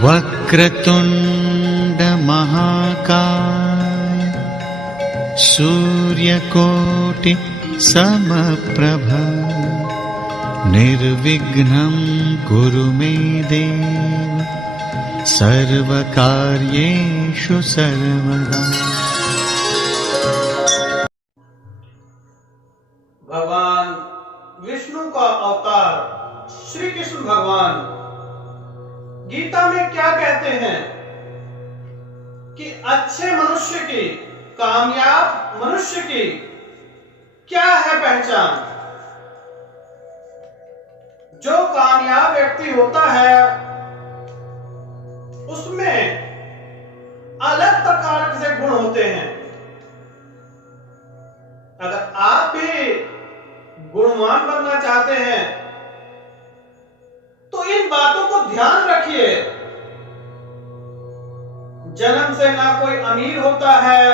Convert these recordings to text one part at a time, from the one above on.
वक्रतुंड महाकाय सूर्यकोटि समप्रभ निर्विघ्नं कुरु मे देव सर्वकार्येषु सर्वदा। भगवान विष्णु का अवतार श्री कृष्ण भगवान गीता में क्या कहते हैं कि अच्छे मनुष्य की, कामयाब मनुष्य की क्या है पहचान। जो कामयाब व्यक्ति होता है उसमें अलग प्रकार के गुण होते हैं। अगर आप भी गुणवान बनना चाहते हैं तो इन बातों को ध्यान रखिए। जन्म से ना कोई अमीर होता है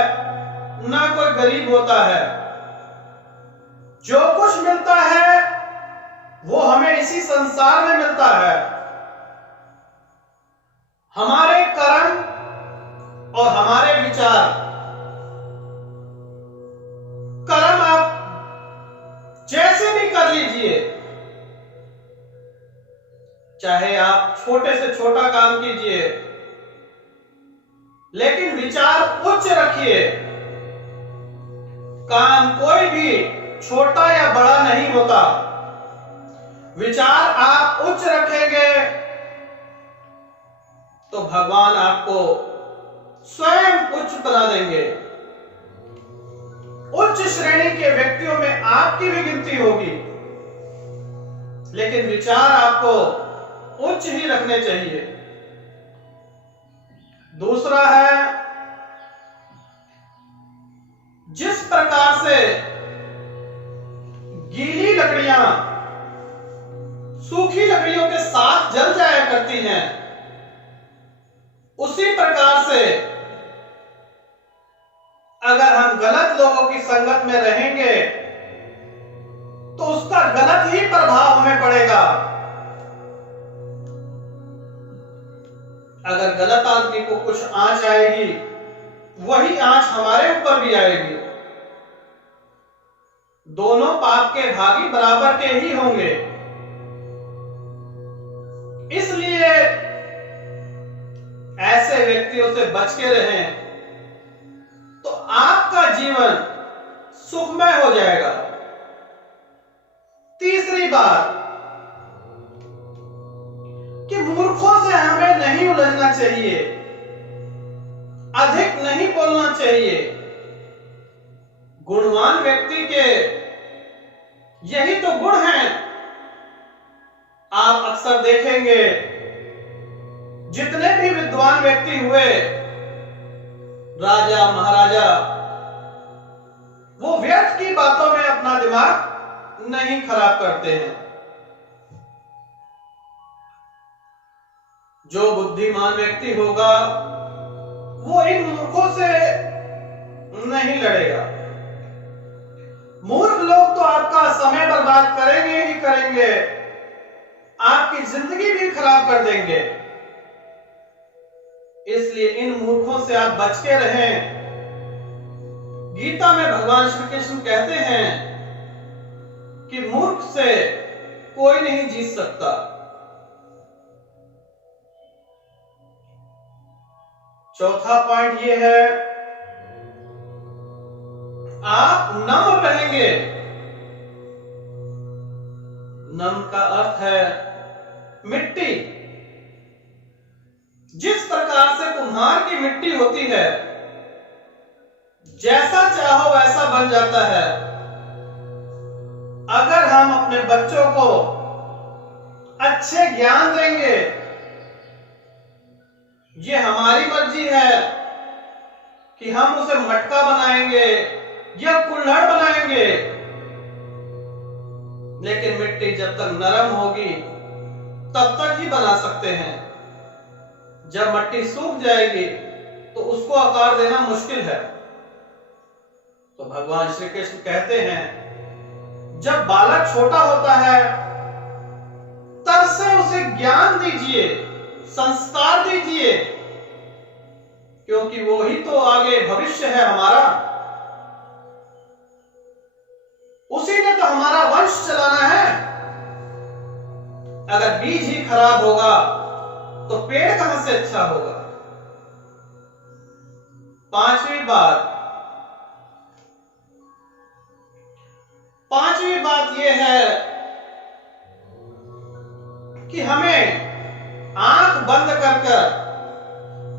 ना कोई गरीब होता है। जो कुछ मिलता है वो हमें इसी संसार में मिलता है। हमारे कर्म और हमारे विचार। कर्म आप जैसे भी कर लीजिए, चाहे आप छोटे से छोटा काम कीजिए, लेकिन विचार उच्च रखिए। काम कोई भी छोटा या बड़ा नहीं होता। विचार आप उच्च रखेंगे तो भगवान आपको स्वयं उच्च बना देंगे। उच्च श्रेणी के व्यक्तियों में आपकी भी गिनती होगी, लेकिन विचार आपको उच्च ही रखने चाहिए। दूसरा है, जिस प्रकार से गीली लकड़ियां सूखी लकड़ियों के साथ जल जाया करती हैं, उसी प्रकार से अगर हम गलत लोगों की संगत में रहेंगे तो उसका गलत ही प्रभाव हमें पड़ेगा। अगर गलत आदमी को कुछ आंच आएगी, वही आंच हमारे ऊपर भी आएगी। दोनों पाप के भागी बराबर के ही होंगे। इसलिए ऐसे व्यक्तियों से बच के रहें तो आपका जीवन सुखमय हो जाएगा। तीसरी बात कि मूर्खों से हमें नहीं उलझना चाहिए, अधिक नहीं बोलना चाहिए। गुणवान व्यक्ति के यही तो गुण हैं। आप अक्सर देखेंगे जितने भी विद्वान व्यक्ति हुए, राजा महाराजा, वो व्यर्थ की बातों में अपना दिमाग नहीं खराब करते हैं। जो बुद्धिमान व्यक्ति होगा वो इन मूर्खों से नहीं लड़ेगा। मूर्ख लोग तो आपका समय बर्बाद करेंगे ही करेंगे, आपकी जिंदगी भी खराब कर देंगे। इसलिए इन मूर्खों से आप बच के रहें। गीता में भगवान श्री कृष्ण कहते हैं कि मूर्ख से कोई नहीं जीत सकता। चौथा पॉइंट ये है, आप नम्र रहेंगे। नम्र का अर्थ है मिट्टी। जिस प्रकार से कुम्हार की मिट्टी होती है, जैसा चाहो वैसा बन जाता है। अगर हम अपने बच्चों को अच्छे ज्ञान देंगे, ये हमारी मर्जी है कि हम उसे मटका बनाएंगे या कुल्हड़ बनाएंगे, लेकिन मिट्टी जब तक नरम होगी तब तक ही बना सकते हैं। जब मिट्टी सूख जाएगी तो उसको आकार देना मुश्किल है। तो भगवान श्री कृष्ण कहते हैं, जब बालक छोटा होता है तब से उसे ज्ञान दीजिए, संस्कार दीजिए, क्योंकि वो ही तो आगे भविष्य है हमारा। उसी ने तो हमारा वंश चलाना है। अगर बीज ही खराब होगा तो पेड़ कहां से अच्छा होगा। पांचवी बात यह है कि हमें आंख बंद कर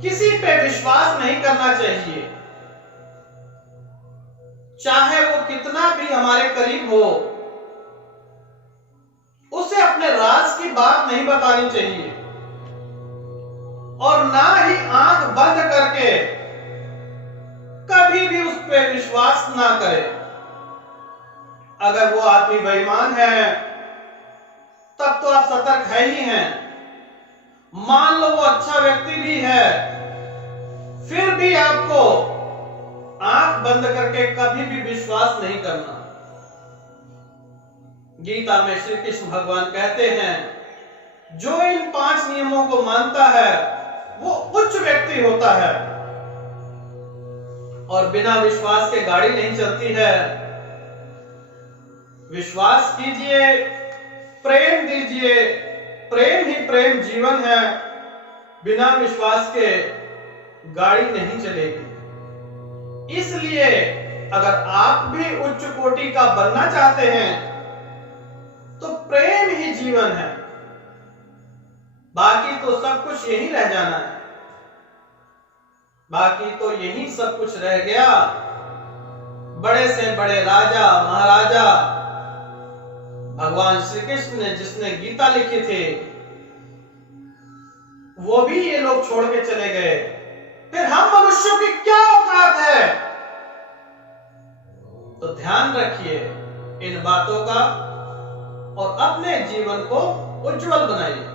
किसी पे विश्वास नहीं करना चाहिए, चाहे वो कितना भी हमारे करीब हो। उसे अपने राज की बात नहीं बतानी चाहिए और ना ही आंख बंद करके कभी भी उस पर विश्वास ना करें। अगर वो आदमी बेईमान है तब तो आप सतर्क है ही हैं। मान लो वो अच्छा व्यक्ति भी है, फिर भी आपको आंख बंद करके कभी भी विश्वास नहीं करना। गीता में श्री कृष्ण भगवान कहते हैं, जो इन 5 नियमों को मानता है वो उच्च व्यक्ति होता है। और बिना विश्वास के गाड़ी नहीं चलती है। विश्वास कीजिए, प्रेम दीजिए, प्रेम ही प्रेम जीवन है। बिना विश्वास के गाड़ी नहीं चलेगी। इसलिए अगर आप भी उच्च कोटि का बनना चाहते हैं तो प्रेम ही जीवन है, बाकी तो सब कुछ यही रह जाना है। बाकी तो यही सब कुछ रह गया। बड़े से बड़े राजा महाराजा भगवान श्री कृष्ण ने जिसने गीता लिखी थी, वो भी ये लोग छोड़ के चले गए। फिर हम मनुष्यों की क्या औकात है। तो ध्यान रखिए इन बातों का और अपने जीवन को उज्जवल बनाइए।